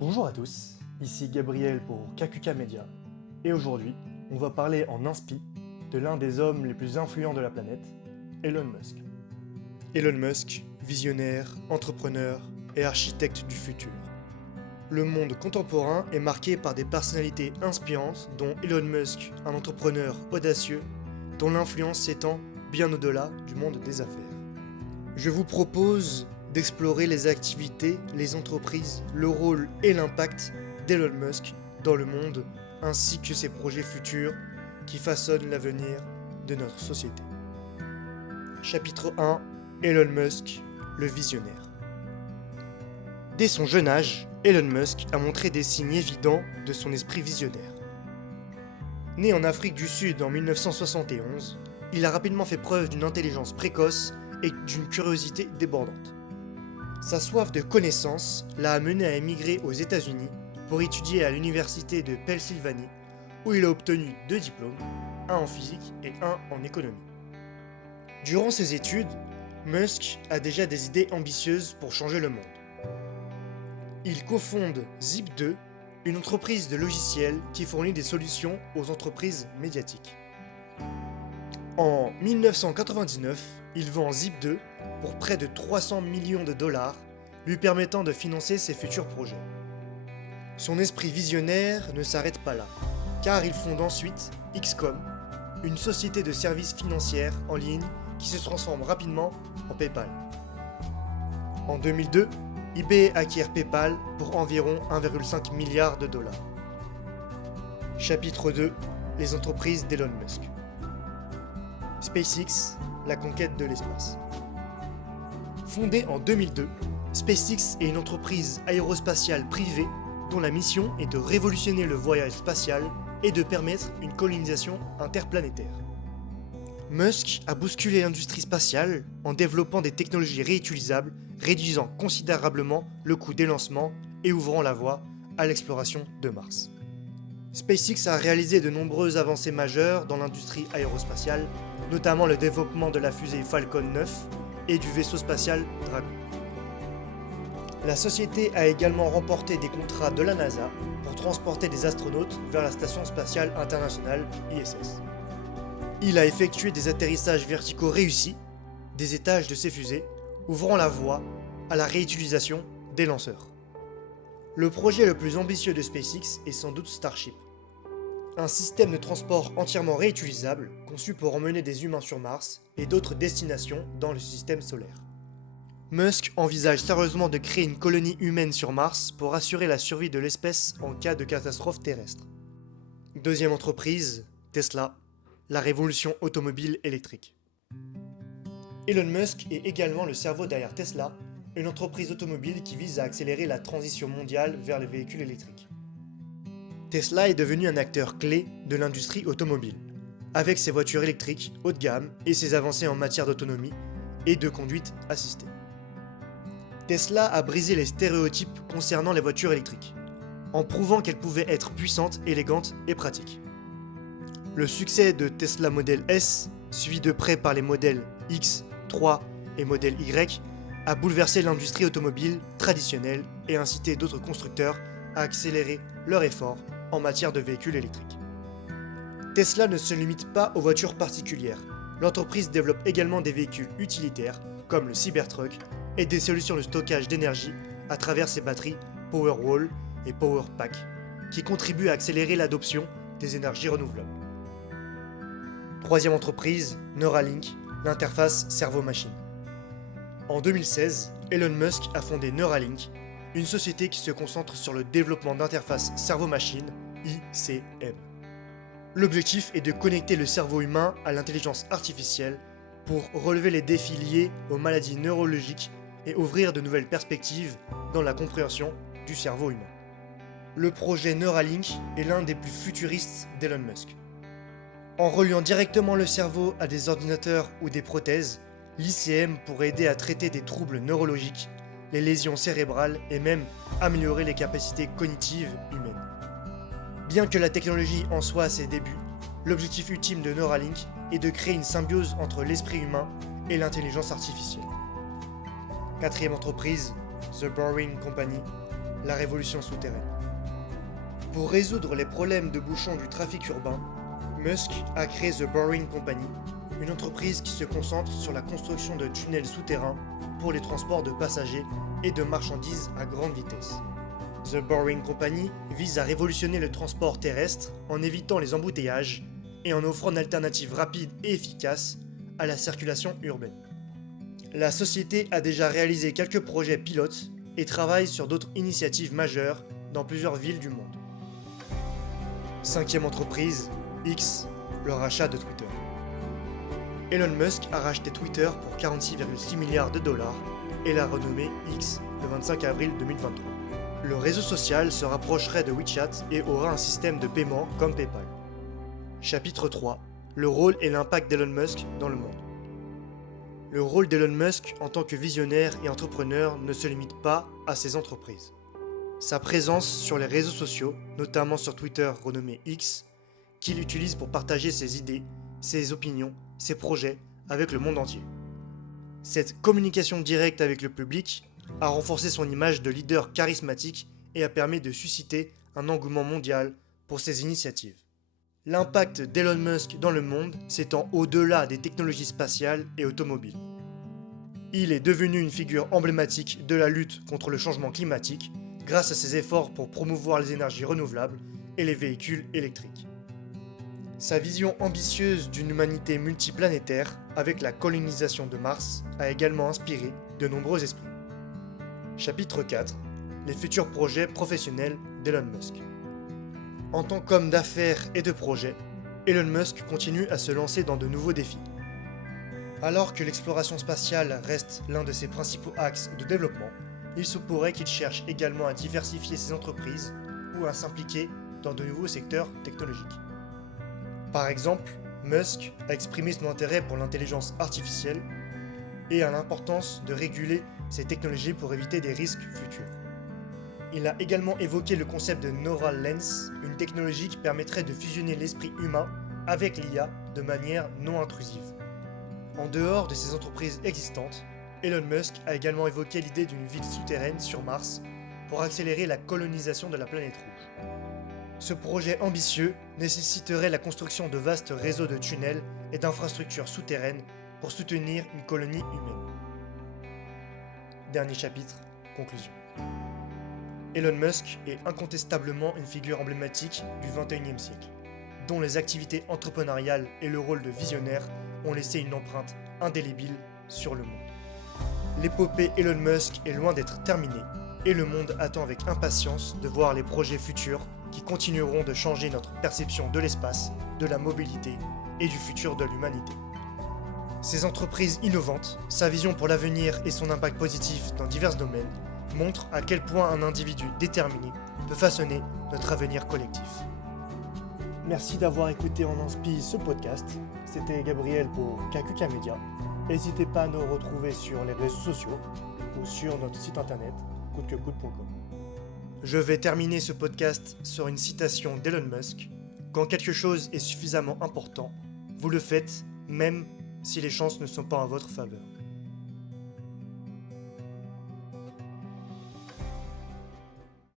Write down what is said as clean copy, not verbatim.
Bonjour à tous, ici Gabriel pour KQK Media, et aujourd'hui, on va parler en inspi de l'un des hommes les plus influents de la planète, Elon Musk. Elon Musk, visionnaire, entrepreneur et architecte du futur. Le monde contemporain est marqué par des personnalités inspirantes, dont Elon Musk, un entrepreneur audacieux, dont l'influence s'étend bien au-delà du monde des affaires. Je vous propose d'explorer les activités, les entreprises, le rôle et l'impact d'Elon Musk dans le monde, ainsi que ses projets futurs qui façonnent l'avenir de notre société. Chapitre 1. Elon Musk, le visionnaire. Dès son jeune âge, Elon Musk a montré des signes évidents de son esprit visionnaire. Né en Afrique du Sud en 1971, il a rapidement fait preuve d'une intelligence précoce et d'une curiosité débordante. Sa soif de connaissances l'a amené à émigrer aux États-Unis pour étudier à l'université de Pennsylvanie, où il a obtenu 2 diplômes, un en physique et un en économie. Durant ses études, Musk a déjà des idées ambitieuses pour changer le monde. Il cofonde Zip2, une entreprise de logiciels qui fournit des solutions aux entreprises médiatiques. En 1999, il vend Zip2 pour près de 300 millions de dollars, lui permettant de financer ses futurs projets. Son esprit visionnaire ne s'arrête pas là, car il fonde ensuite XCOM, une société de services financiers en ligne qui se transforme rapidement en PayPal. En 2002, eBay acquiert PayPal pour environ 1,5 milliard de dollars. Chapitre 2. Les entreprises d'Elon Musk. SpaceX, la conquête de l'espace. Fondée en 2002, SpaceX est une entreprise aérospatiale privée dont la mission est de révolutionner le voyage spatial et de permettre une colonisation interplanétaire. Musk a bousculé l'industrie spatiale en développant des technologies réutilisables, réduisant considérablement le coût des lancements et ouvrant la voie à l'exploration de Mars. SpaceX a réalisé de nombreuses avancées majeures dans l'industrie aérospatiale, notamment le développement de la fusée Falcon 9 et du vaisseau spatial Dragon. La société a également remporté des contrats de la NASA pour transporter des astronautes vers la Station spatiale internationale ISS. Il a effectué des atterrissages verticaux réussis, des étages de ses fusées, ouvrant la voie à la réutilisation des lanceurs. Le projet le plus ambitieux de SpaceX est sans doute Starship, un système de transport entièrement réutilisable conçu pour emmener des humains sur Mars et d'autres destinations dans le système solaire. Musk envisage sérieusement de créer une colonie humaine sur Mars pour assurer la survie de l'espèce en cas de catastrophe terrestre. Deuxième entreprise, Tesla, la révolution automobile électrique. Elon Musk est également le cerveau derrière Tesla, une entreprise automobile qui vise à accélérer la transition mondiale vers les véhicules électriques. Tesla est devenu un acteur clé de l'industrie automobile, avec ses voitures électriques haut de gamme et ses avancées en matière d'autonomie et de conduite assistée. Tesla a brisé les stéréotypes concernant les voitures électriques, en prouvant qu'elles pouvaient être puissantes, élégantes et pratiques. Le succès de Tesla Model S, suivi de près par les modèles X, 3 et modèle Y, a bouleversé l'industrie automobile traditionnelle et incité d'autres constructeurs à accélérer leurs efforts en matière de véhicules électriques. Tesla ne se limite pas aux voitures particulières. L'entreprise développe également des véhicules utilitaires comme le Cybertruck et des solutions de stockage d'énergie à travers ses batteries Powerwall et Powerpack, qui contribuent à accélérer l'adoption des énergies renouvelables. Troisième entreprise, Neuralink, l'interface cerveau-machine. En 2016, Elon Musk a fondé Neuralink, une société qui se concentre sur le développement d'interfaces cerveau-machine, ICM. L'objectif est de connecter le cerveau humain à l'intelligence artificielle pour relever les défis liés aux maladies neurologiques et ouvrir de nouvelles perspectives dans la compréhension du cerveau humain. Le projet Neuralink est l'un des plus futuristes d'Elon Musk. En reliant directement le cerveau à des ordinateurs ou des prothèses, l'ICM pourrait aider à traiter des troubles neurologiques, les lésions cérébrales et même améliorer les capacités cognitives humaines. Bien que la technologie en soit à ses débuts, l'objectif ultime de Neuralink est de créer une symbiose entre l'esprit humain et l'intelligence artificielle. Quatrième entreprise, The Boring Company, la révolution souterraine. Pour résoudre les problèmes de bouchons du trafic urbain, Musk a créé The Boring Company, une entreprise qui se concentre sur la construction de tunnels souterrains pour les transports de passagers et de marchandises à grande vitesse. The Boring Company vise à révolutionner le transport terrestre en évitant les embouteillages et en offrant une alternative rapide et efficace à la circulation urbaine. La société a déjà réalisé quelques projets pilotes et travaille sur d'autres initiatives majeures dans plusieurs villes du monde. Cinquième entreprise, X, le rachat de Twitter. Elon Musk a racheté Twitter pour 46,6 milliards de dollars et l'a renommé X le 25 avril 2023. Le réseau social se rapprocherait de WeChat et aura un système de paiement comme PayPal. Chapitre 3. Le rôle et l'impact d'Elon Musk dans le monde. Le rôle d'Elon Musk en tant que visionnaire et entrepreneur ne se limite pas à ses entreprises. Sa présence sur les réseaux sociaux, notamment sur Twitter renommé X, qu'il utilise pour partager ses idées, ses opinions, ses projets avec le monde entier. Cette communication directe avec le public a renforcé son image de leader charismatique et a permis de susciter un engouement mondial pour ses initiatives. L'impact d'Elon Musk dans le monde s'étend au-delà des technologies spatiales et automobiles. Il est devenu une figure emblématique de la lutte contre le changement climatique grâce à ses efforts pour promouvoir les énergies renouvelables et les véhicules électriques. Sa vision ambitieuse d'une humanité multiplanétaire avec la colonisation de Mars a également inspiré de nombreux esprits. Chapitre 4. Les futurs projets professionnels d'Elon Musk. En tant qu'homme d'affaires et de projet, Elon Musk continue à se lancer dans de nouveaux défis. Alors que l'exploration spatiale reste l'un de ses principaux axes de développement, il se pourrait qu'il cherche également à diversifier ses entreprises ou à s'impliquer dans de nouveaux secteurs technologiques. Par exemple, Musk a exprimé son intérêt pour l'intelligence artificielle et à l'importance de réguler ces technologies pour éviter des risques futurs. Il a également évoqué le concept de Neural Lens, une technologie qui permettrait de fusionner l'esprit humain avec l'IA de manière non intrusive. En dehors de ces entreprises existantes, Elon Musk a également évoqué l'idée d'une ville souterraine sur Mars pour accélérer la colonisation de la planète rouge. Ce projet ambitieux nécessiterait la construction de vastes réseaux de tunnels et d'infrastructures souterraines pour soutenir une colonie humaine. Dernier chapitre, conclusion. Elon Musk est incontestablement une figure emblématique du XXIe siècle, dont les activités entrepreneuriales et le rôle de visionnaire ont laissé une empreinte indélébile sur le monde. L'épopée Elon Musk est loin d'être terminée, et le monde attend avec impatience de voir les projets futurs qui continueront de changer notre perception de l'espace, de la mobilité et du futur de l'humanité. Ces entreprises innovantes, sa vision pour l'avenir et son impact positif dans divers domaines montrent à quel point un individu déterminé peut façonner notre avenir collectif. Merci d'avoir écouté en inspi ce podcast. C'était Gabriel pour Kakuka Media. N'hésitez pas à nous retrouver sur les réseaux sociaux ou sur notre site internet coûtequecoûte.com. Je vais terminer ce podcast sur une citation d'Elon Musk. Quand quelque chose est suffisamment important, vous le faites même si les chances ne sont pas en votre faveur.